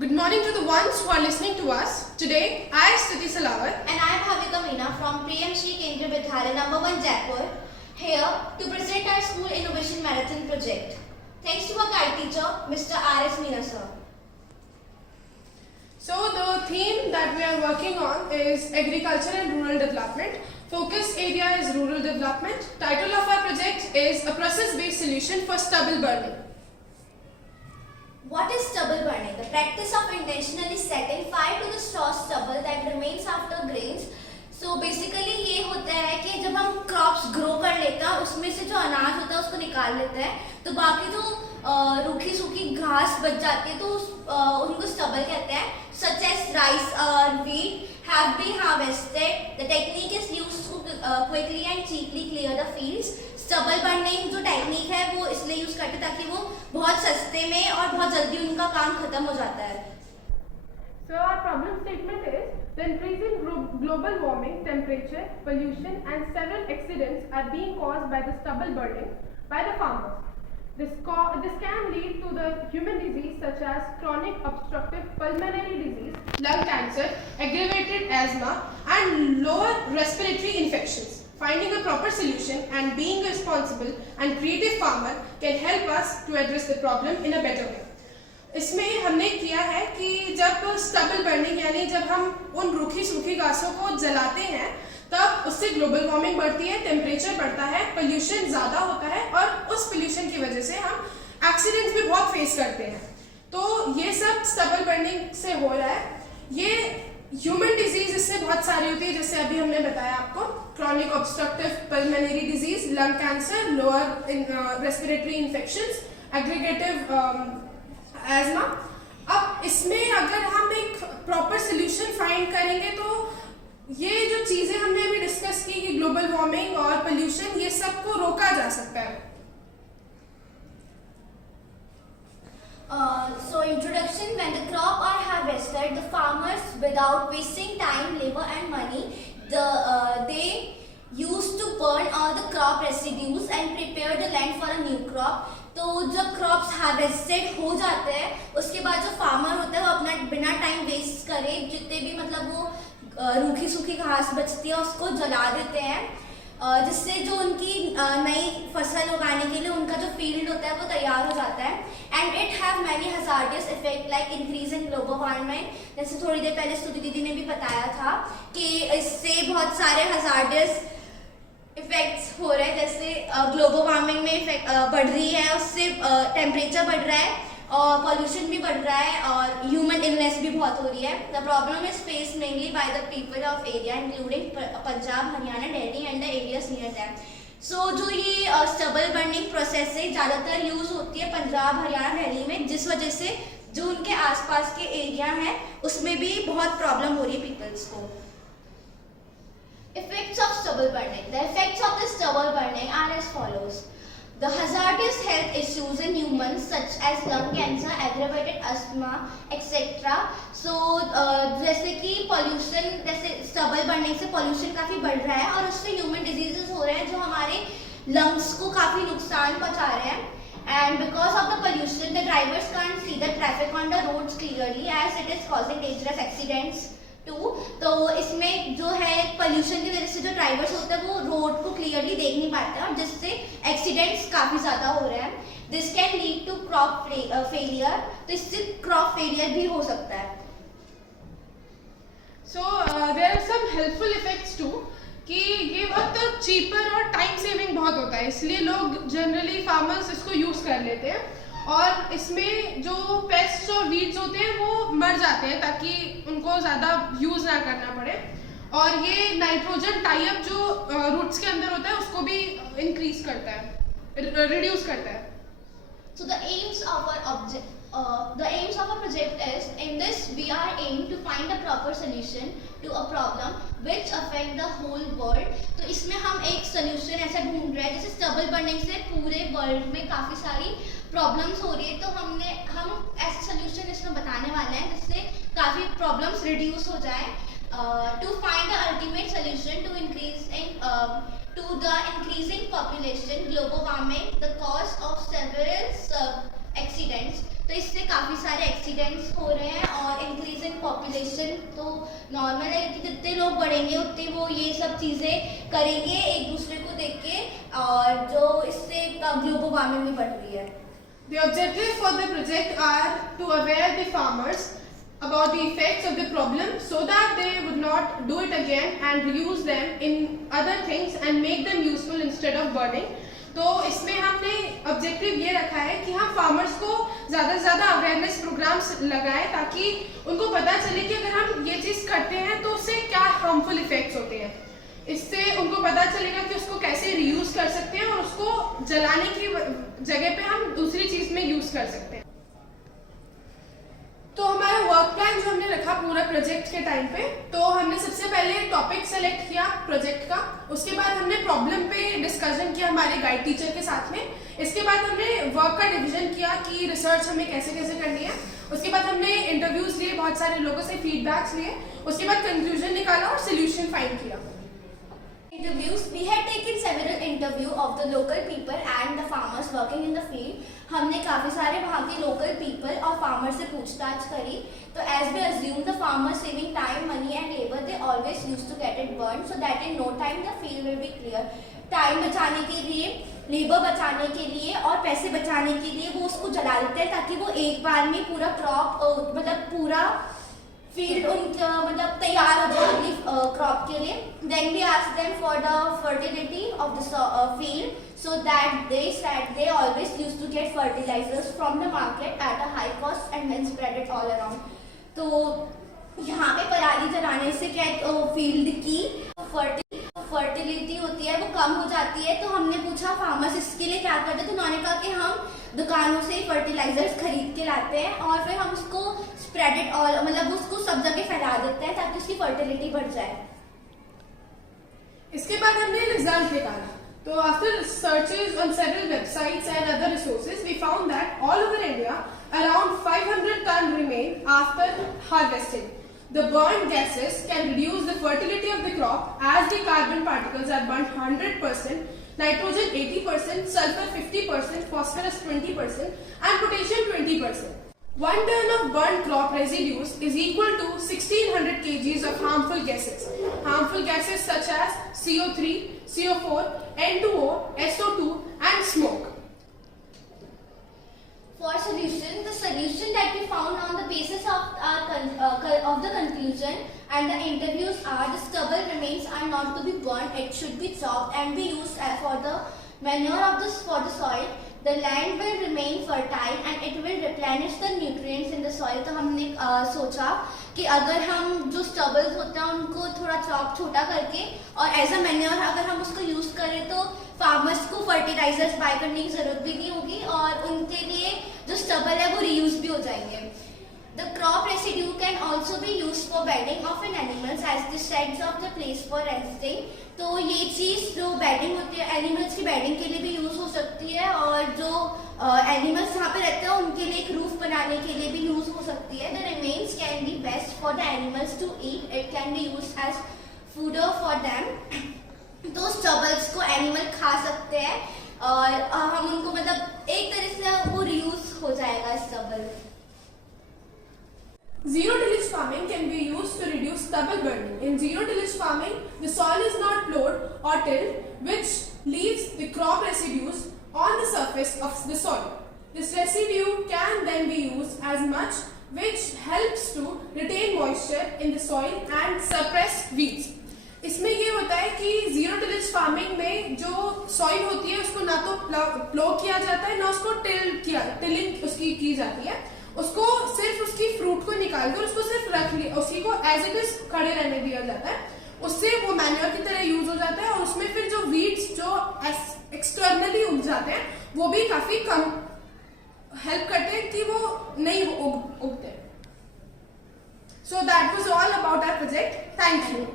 Good morning to the ones who are listening to us. Today, I, Sthiti Salawat, and I am Bhavika Meena from Priyam Shri Kendriya Vidyalaya number 1 Jaipur, here to present our school innovation marathon project. Thanks to our guide teacher, Mr. R.S. Meena sir. So the theme that we are working on is agriculture and rural development. Focus area is rural development. Title of our project is a process-based solution for stubble burning. What is stubble burning? The practice of intentionally setting fire to the straw stubble that remains after grains. So basically ये होता है कि जब हम crops grow कर लेते हैं उसमें से जो अनाज होता है उसको निकाल लेते हैं तो बाकी जो रूखी सूखी घास बच जाती है तो उनको stubble कहते हैं. Such as rice or wheat have been harvested. The technique is used to quickly and cheaply clear the fields. Stubble burning जो टेक्निक है वो इसलिए यूज करते हैं ताकि वो बहुत सस्ते में और बहुत जल्दी उनका काम खत्म हो जाता है. So our problem statement is the increasing global warming, temperature, pollution and several accidents are being caused by the stubble burning by the farmers. This can lead to the human disease such as chronic obstructive pulmonary disease, lung cancer, aggravated asthma and lower respiratory infections. Finding a proper solution and being a responsible and creative farmer can help us to address the problem in a better way. इसमें हमने किया है कि जब stubble burning यानी जब हम उन रूखी सूखी घासों को जलाते हैं तब उससे ग्लोबल वार्मिंग बढ़ती है, टेम्परेचर बढ़ता है, पोल्यूशन ज़्यादा होता है और उस पोल्यूशन की वजह से हम एक्सीडेंट्स भी बहुत फेस करते हैं. तो ये सब स्टबल बर्निंग से हो रहा है. ये ह्यूमन डिजीज इससे बहुत सारी होती है जैसे अभी हमने बताया आपको, chronic obstructive pulmonary disease, lung cancer, lower respiratory infections, aggregative asthma. अब इसमें अगर हम एक प्रॉपर सोल्यूशन फाइंड करेंगे तो ये जो चीज़ें हमने अभी डिस्कस की कि ग्लोबल वार्मिंग और पोल्यूशन ये सब को रोका जा सकता है. So introduction, when the crop are harvested, the farmers without wasting time, labor and money, they used to burn all the crop residues and prepare the land for a new crop. तो जब crops harvested हो जाते हैं उसके बाद जो farmer होता है वो अपना बिना टाइम वेस्ट करे जितने भी मतलब वो रूखी सूखी घास बचती है उसको जला देते हैं जिससे जो उनकी नई फसल उगाने के लिए उनका जो फील्ड होता है वो तैयार हो जाता है. And it have many hazardous effect like increase in global warming. जैसे थोड़ी देर पहले स्तुति दीदी ने भी बताया था कि इससे बहुत सारे हजार्डियस इफेक्ट्स हो रहे हैं जैसे ग्लोबल वार्मिंग में इफेक्ट बढ़ रही है, उससे टेम्परेचर बढ़ रहा है और पॉल्यूशन भी बढ़ रहा है और ह्यूमन इलनेस भी बहुत हो रही है. The problem is face mainly by the people of area including Punjab, Haryana, Delhi and the areas near them. So जो ये स्टबल बर्निंग प्रोसेस है ज़्यादातर यूज होती है पंजाब, हरियाणा, दिल्ली में, जिस वजह से जो उनके आसपास के एरिया हैं उसमें भी बहुत प्रॉब्लम हो रही है पीपल्स को. Effects of stubble burning. The effects of the stubble burning are as follows. The hazardous health issues in humans such as lung cancer, aggravated asthma, etc. So जैसे कि pollution, जैसे stubble burning से pollution काफ़ी बढ़ रहा है और उससे human diseases हो रहे हैं जो हमारे lungs को काफ़ी नुकसान पहुंचा रहे हैं. And because of the pollution, the drivers can't see the traffic on the roads clearly as it is causing dangerous accidents. तो इसमें जो है पोल्यूशन की वजह से जो ड्राइवर्स होते हैं वो रोड को क्लियरली देख नहीं पाते और जिससे एक्सीडेंट्स काफ़ी ज़्यादा हो रहे हैं. This can lead to crop failure. तो इससे क्रॉप फेलियर भी हो सकता है. So there are some helpful effects too कि ये बहुत चीपर और टाइम सेविंग बहुत होता है इसलिए लोग जनरली फार्मर्स इसको यूज़ कर लेते हैं और इसमें जो पेस्ट और वीड्स होते हैं वो मर जाते हैं ताकि उनको ज़्यादा यूज़ ना करना पड़े. और ये नाइट्रोजन टाइप जो रूट्स के अंदर होता है उसको भी इंक्रीज करता है, रिड्यूस करता है. So the aims of our project is, in this we are aim to find a proper solution to a problem which affect the whole world. तो इसमें हम एक solution ऐसा ढूंढ रहे हैं जैसे stubble burning से पूरे वर्ल्ड में काफ़ी सारी प्रॉब्लम्स हो रही है तो हम ऐसे सोल्यूशन इसमें बताने वाले हैं जिससे काफ़ी प्रॉब्लम्स रिड्यूस हो जाए. To find the ultimate solution to the increasing population, global warming, the cause of several accidents. तो इससे काफ़ी सारे एक्सीडेंट्स हो रहे हैं पॉपुलेशन तो नॉर्मल है कि जितने लोग बढ़ेंगे उतने वो ये सब चीज़ें करेंगे एक दूसरे को देख के, और जो इससे ग्लोबल वार्मिंग भी बढ़ रही है। The objectives for the project are to aware the farmers about the effects of the problem so that they would not do it again and reuse them in other things and make them useful instead of burning. तो इसमें हमने objective ये रखा है कि हम farmers को ज़्यादा से ज़्यादा अवेयरनेस प्रोग्राम्स लगाएं ताकि उनको पता चले कि अगर हम ये चीज़ करते हैं तो उससे क्या हार्मफुल इफेक्ट्स होते हैं। इससे उनको पता चलेगा कि उसको कैसे रीयूज़ कर सकते हैं और उसको जलाने की जगह पे हम दूसरी चीज़ में यूज़ कर सकते हैं। तो हमारा वर्क प्लान जो हमने रखा पूरा प्रोजेक्ट के टाइम पे, तो हमने सबसे पहले टॉपिक सेलेक्ट किया प्रोजेक्ट का, उसके बाद हमने प्रॉब्लम पे डिस्कशन किया हमारे गाइड टीचर के साथ में, इसके बाद हमने वर्क का डिवीजन किया कि रिसर्च हमें कैसे कैसे करनी है, उसके बाद हमने इंटरव्यूज लिए, बहुत सारे लोगों से फीडबैक्स लिए, उसके बाद कंक्लूजन निकाला और सोल्यूशन फाइंड किया। Interviews. We had taken several interview of the local people and the farmers working in the field. हमने काफ़ी सारे वहाँ के local people और farmers से पूछताछ करी। तो as we assume the farmers saving time, money and labor, they always used to get it burned so that in no time the field will be clear. Time बचाने के लिए, labour बचाने के लिए और पैसे बचाने के लिए वो उसको जला देते हैं ताकि वो एक बार में पूरा क्रॉप मतलब पूरा फील्ड उनका मतलब तैयार हो जाए अगली क्रॉप के लिए। Then we ask them for the fertility of the field so that they said they always used to get fertilisers from the market at a high cost and then spread it all around. तो यहाँ पे पराली जलाने से क्या field की fertility होती है वो कम हो जाती है। तो हमने पूछा फार्मर्स इसके लिए क्या करते, तो उन्होंने कहा कि हम दुकानों से फर्टिलाइजर्स खरीद के लाते हैं और फिर हम उसको स्प्रेड इट ऑल मतलब उसको सब जगह फैला देते हैं ताकि उसकी फर्टिलिटी बढ़ जाए। इसके बाद हमने रिजल्ट निकाला। तो after searches on several websites and other resources we found that all over India around 500 ton remain after harvesting. The burned gases can reduce the fertility of the crop as the carbon particles are burnt 100%, nitrogen 80%, sulfur 50%, phosphorus 20% and potassium 20%. 1 ton of burnt crop residues is equal to 1600 kgs of harmful gases. Harmful gases such as CO3, CO4, N2O, SO2 and smoke. For solution, the solution that we found on the basis of the conclusion and the interviews are the stubble remains are not to be burned. It should be chopped and be used for the manure of for the soil. The land will remain fertile and it will replenish the nutrients in the soil. तो हमने सोचा कि अगर हम जो stubbles होते हैं उनको थोड़ा छोटा करके और एज अ मैन्योर अगर हम उसको यूज करें तो फार्मर्स को फर्टिलाइजर्स बाय करने की जरूरत भी नहीं होगी और उनके लिए जो स्टबल है वो रीयूज भी हो जाएंगे। The crop residue can also be used for bedding of an animals as the sheds of the place for resting. तो ये चीज़ जो बेडिंग होती है एनिमल्स की बेडिंग के लिए भी यूज हो सकती है और जो एनिमल्स जहाँ पे रहते हैं उनके लिए एक रूफ बनाने के लिए भी यूज हो सकती है। The remains can be best for the animals to eat. It can be used as fodder for them. तो स्टबल्स को एनिमल खा सकते हैं और हम उनको मतलब एक तरह से वो रीयूज हो जाएगा stubble. Zero tillage farming can be used to reduce stubble burning. In zero tillage farming, the soil is not plowed or tilled, which leaves the crop residues on the surface of the soil. This residue can then be used as much, which helps to retain moisture in the soil and suppress weeds. इसमें ये होता है कि zero tillage farming में जो soil होती है उसको ना तो प्लो किया जाता है ना उसको टिलिंग उसकी की जाती है, उसको सिर्फ उसकी फ्रूट को निकाल कर उसको सिर्फ रख लिया, उसी को एज इट इज खड़े रहने दिया जाता है, उससे वो मैन्योर की तरह यूज हो जाता है और उसमें फिर जो वीड्स जो एक्सटर्नली उग जाते हैं वो भी काफी कम हेल्प करते हैं कि वो नहीं उगते। So that was all about our project. Thank you.